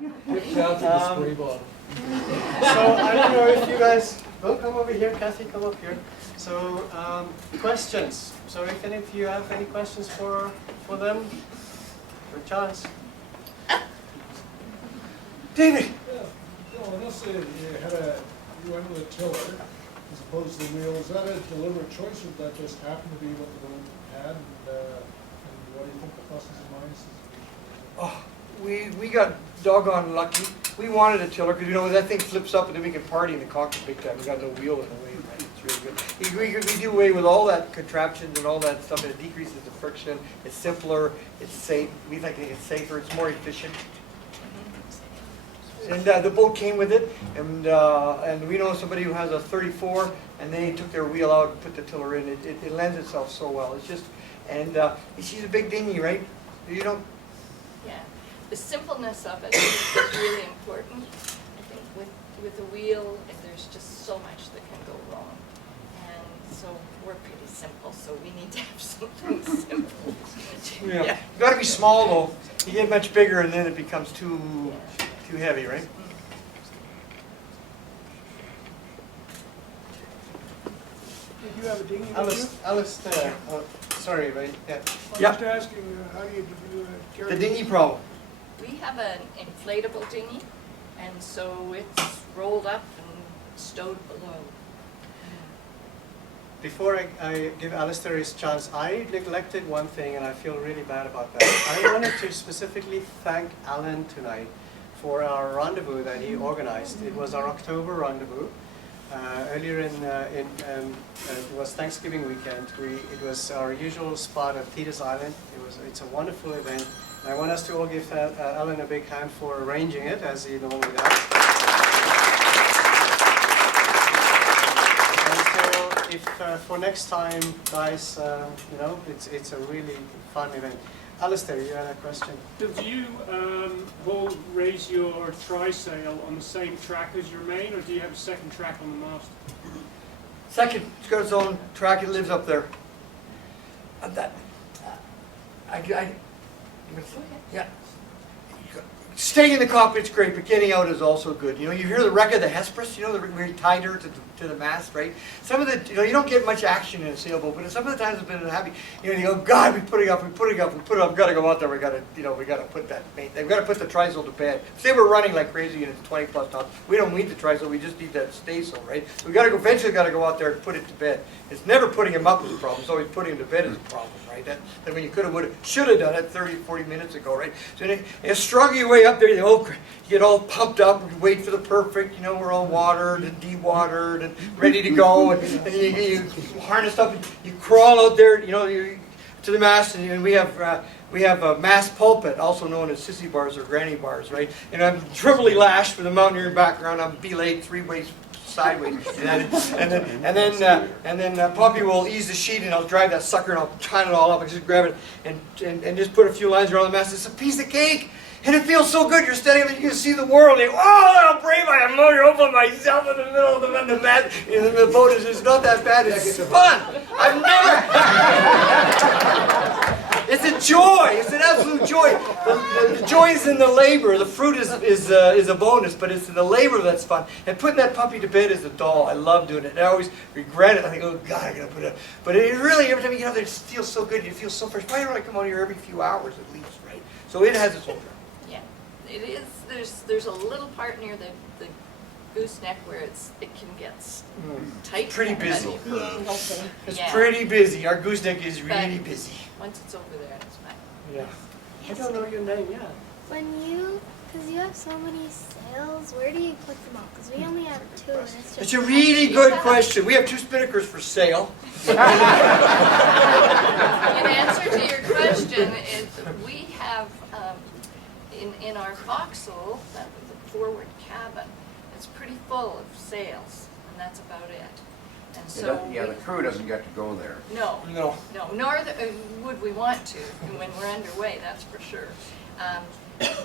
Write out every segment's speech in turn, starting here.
Get down to the spray bottle. So I don't know if you guys will come over here. Kathy, come up here. So questions. So if any of you have any questions for them, your chance. David. Yeah. No, I must say you went with a tiller as opposed to the wheel. Is that a deliberate choice, or did that just happen to be what the boat had? And what do you think the pluses and minuses? Oh, we got doggone lucky. We wanted a tiller because, you know, that thing flips up and then we can party in the cockpit big time. We got no wheel in the way, right? It's really good. We do away with all that contraptions and all that stuff, and it decreases the friction. It's simpler. It's safe. We think it's safer. It's more efficient. And the boat came with it, and we know somebody who has a 34, and they took their wheel out and put the tiller in. It lends itself so well. It's just, and she's a big dinghy, right? You don't. Yeah, the simpleness of it is really important. I think with the wheel, there's just so much that can go wrong, and so we're pretty simple. So we need to have something simple. Yeah. You got to be small though. You get much bigger, and then it becomes too heavy, right? Did you have a dinghy? Alice, sorry, right? Yeah. I'm Yep. just asking, how do you carry The dinghy problem. We have an inflatable dinghy, and so it's rolled up and stowed below. Before I give Alistair his chance, I neglected one thing and I feel really bad about that. I wanted to specifically thank Alan tonight for our rendezvous that he organized. It was our October rendezvous. Earlier it was Thanksgiving weekend. It was our usual spot at Thetis Island. It's a wonderful event. I want us to all give Alan a big hand for arranging it, as he normally does. And so, if for next time, guys, you know, it's a really fun event. Alistair, you had a question. Do you raise your trysail on the same track as your main, or do you have a second track on the mast? Second, it's got its own track. It lives up there. Yeah. Staying in the cockpit's great, but getting out is also good. You know, you hear the wreck of the Hesperus, you know, where you tied her to the mast, right? Some of the, you know, you don't get much action in a sailboat, but some of the times it's been happy. You know, you go, God, we put it up, we put it up. We've got to go out there. We got to, you know, we got to put that mate. They've got to put the trysail to bed. If they were running like crazy and it's 20 plus knots, we don't need the trysail. We just need that staysail, right? So we got to go. Eventually, got to go out there and put it to bed. It's never putting him up is a problem. It's always putting him to bed is a problem, right? That when you could have, would have, should have done it 30, 40 minutes ago, right? So you struggle your way up there. You get all pumped up and wait for the perfect. You know, we're all watered and de-watered and ready to go, and you harness up and you crawl out there. You know, to the mast, and we have a mast pulpit, also known as sissy bars or granny bars, right? And I'm triply lashed with a mountaineering background. I'm belayed 3 ways sideways, and then Poppy will ease the sheet, and I'll drive that sucker, and I'll tie it all up, and just grab it, and just put a few lines around the mast. It's a piece of cake, and it feels so good. You're standing there, you can see the world, and you go, oh, how brave I am! I'm over myself in the middle of the mast. You know, the boat is just not that bad. It's fun. I've never. It's a joy. It's an absolute joy. The joy is in the labor. The fruit is a bonus, but it's the labor that's fun. And putting that puppy to bed is a doll. I love doing it. And I always regret it. I think, oh God, I gotta put it up. But it really, every time you get out there, it feels so good. You feel so fresh. Why don't I come out here every few hours at least, right? So it has its own. Yeah, it is. There's a little part near the gooseneck where it can get tight. It's pretty busy. It's Yeah. pretty busy. Our gooseneck is really busy. Once it's over there, it's fine. Yeah. I don't know your name, yeah. Because you have so many sails, where do you put them all? Because we only have 2 and it's just... It's a really good question. We have 2 spinnakers for sale. In answer to your question, we have in our forecastle, that the forward cabin, it's pretty full of sails, and that's about it. And so the crew doesn't get to go there. No. No. Nor would we want to when we're underway. That's for sure.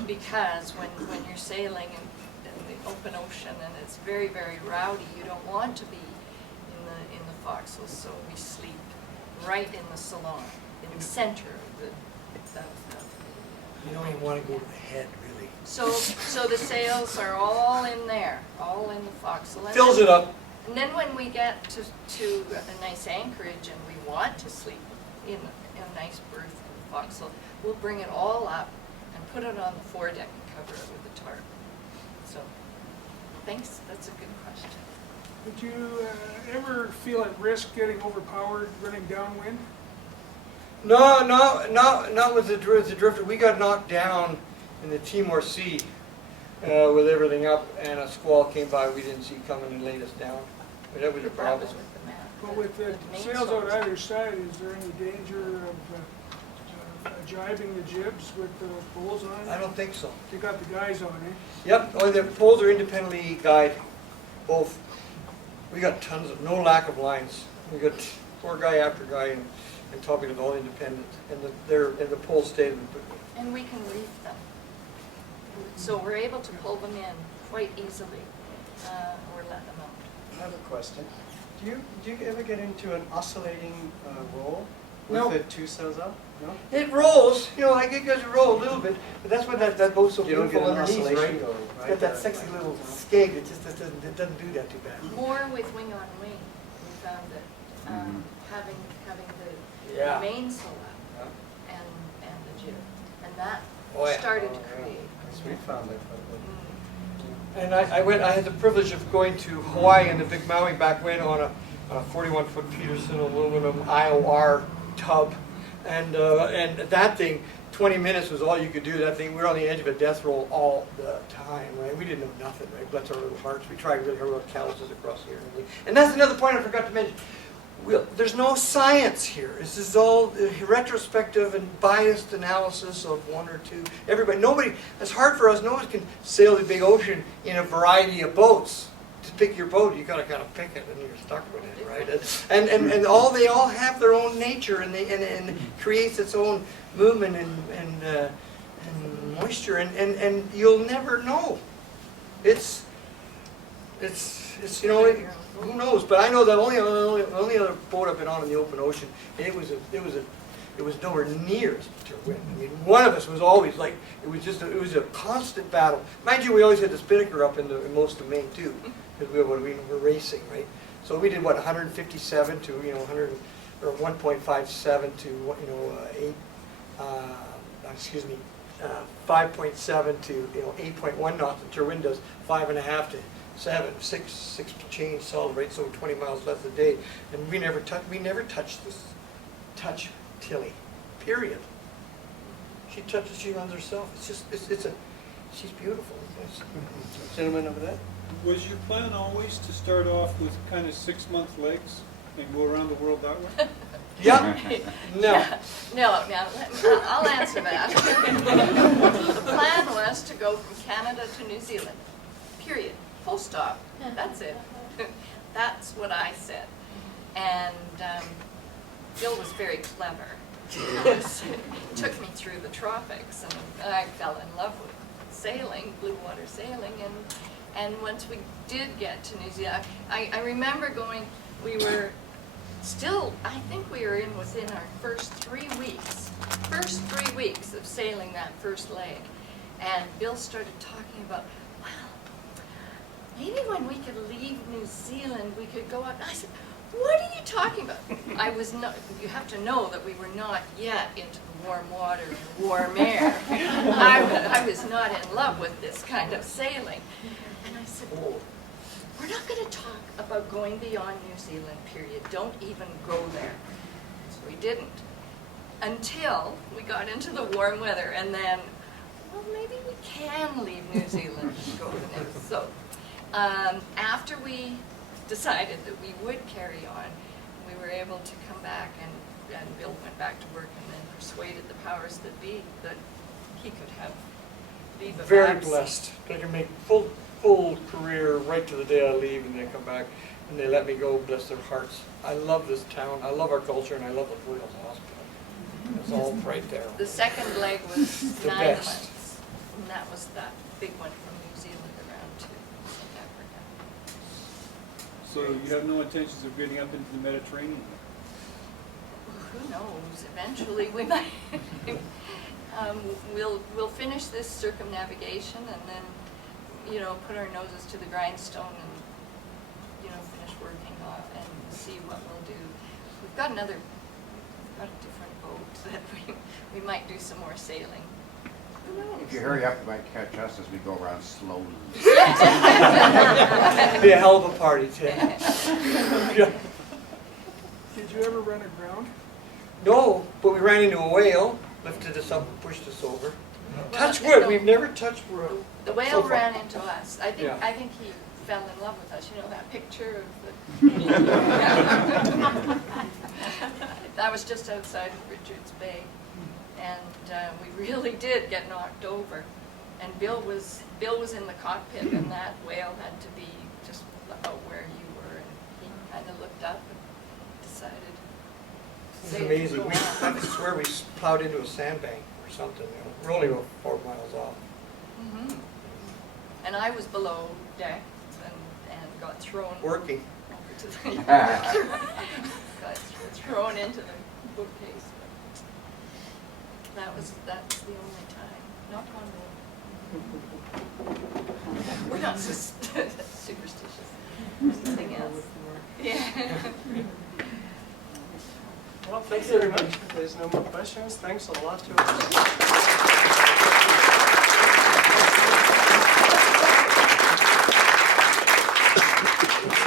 Because when you're sailing in the open ocean and it's very, very rowdy, you don't want to be in the forecastle. So we sleep right in the salon, in the center of the. You don't even want to go to the head, really. So the sails are all in there, all in the forecastle. And Fills then- it up. And then when we get to a nice anchorage and we want to sleep in a nice berth in the forecastle, we'll bring it all up and put it on the foredeck and cover it with a tarp. So, thanks, that's a good question. Did you ever feel at risk getting overpowered running downwind? No, not with the drifter. We got knocked down in the Timor Sea with everything up, and a squall came by we didn't see coming and laid us down. But that was a That problem. was with the map. But with the sails out either side, is there any danger of jibing the jibs with the poles on? I don't think so. You got the guys on, eh? Yep, oh, the poles are independently guyed, both. We got tons of, no lack of lines. We got poor guy after guy, and topping it all independent, and the poles stayed. And we can reef them. So we're able to pull them in quite easily, or let them out. I have a question. Do you ever get into an oscillating roll No. with the two sails up? No? It rolls, you know, I get guys to roll a little bit, but that's why that boat's so You don't beautiful get an underneath, oscillation right? going, It's right? got that sexy little skeg that just doesn't do that too bad. More with wing on wing, we found that having the Yeah. mainsail Yeah. up and the jib, and that Oh, yeah. started to Oh, yeah. create. We found it. And I had the privilege of going to Hawaii in the Big Maui back when on a 41-foot Peterson aluminum IOR tub. And that thing, 20 minutes was all you could do. That thing, we were on the edge of a death roll all the time, right? We didn't know nothing, right? Bless our little hearts. We tried really hard with calluses across here. And that's another point I forgot to mention. There's no science here. This is all retrospective and biased analysis of one or two. Everybody, it's hard for us. No one can sail the big ocean in a variety of boats. To pick your boat, you gotta kind of pick it, and you're stuck with it, right? And they all have their own nature, and and creates its own movement and moisture, and you'll never know. It's you know. Who knows? But I know that only other boat I've been on in the open ocean, it was nowhere near as much wind. I mean, one of us was always like, it was a constant battle. Mind you, we always had the spinnaker up in most of Maine too, because we were racing, right? So we did what, 157 to 100 or 1.57 to 5.7 to 8.1 knots. And Terwind does 5.5 to 7, 6 change solid rate, so 20 miles less a day. And we never touch Tilly, period. She runs herself. She's beautiful. Gentlemen over there? Was your plan always to start off with kind of 6-month legs and go around the world that way? Yeah, no. No, I'll answer that. The plan was to go from Canada to New Zealand, period, full stop, that's it. That's what I said. And Bill was very clever. He took me through the tropics, and I fell in love with sailing, blue water sailing, and once we did get to New Zealand, I remember going, we were still, I think we were within our first 3 weeks of sailing that first leg. And Bill started talking about, well, maybe when we could leave New Zealand, we could go up. I said, what are you talking about? You have to know that we were not yet into the warm water and warm air. I was not in love with this kind of sailing. And I said, we're not going to talk about going beyond New Zealand, period. Don't even go there. So we didn't. Until we got into the warm weather, and then, well, maybe we can leave New Zealand and go there. So after we decided that we would carry on, we were able to come back, and Bill went back to work and then persuaded the powers that be that he could have leave of Very absence. blessed. I can make full career right to the day I leave, and they come back and they let me go. Bless their hearts. I love this town. I love our culture, and I love the Royal Hospital. It's all right there. The second leg was The 9 best. months, and that was that big one from New Zealand around to South Africa. So you have no intentions of getting up into the Mediterranean? Who knows? Eventually we might. We'll finish this circumnavigation and then, you know, put our noses to the grindstone and, you know, finish working off and see what we'll do. We've got a different boat that we might do some more sailing. Who knows? If you hurry up, you might catch us as we go around slowly. It'd be a hell of a party, Tim. Did you ever run aground? No, but we ran into a whale, lifted us up and pushed us over. Well, Touch no. wood, we've never touched wood. The whale So far. ran into us. I Yeah. think he fell in love with us. You know that picture of the. That was just outside of Richards Bay, and we really did get knocked over. And Bill was in the cockpit, and that whale had to be just about where you were, and he kind of looked up and decided. It's amazing. I swear we plowed into a sandbank or something. You know. We're only about 4 miles off. Mm-hmm. And I was below deck and got thrown Working. over to the got thrown into the bookcase. That's the only time. Knock on wood. We're not superstitious. There's nothing else. Yeah. Well, thank you very much. If there's no more questions, thanks a lot to us.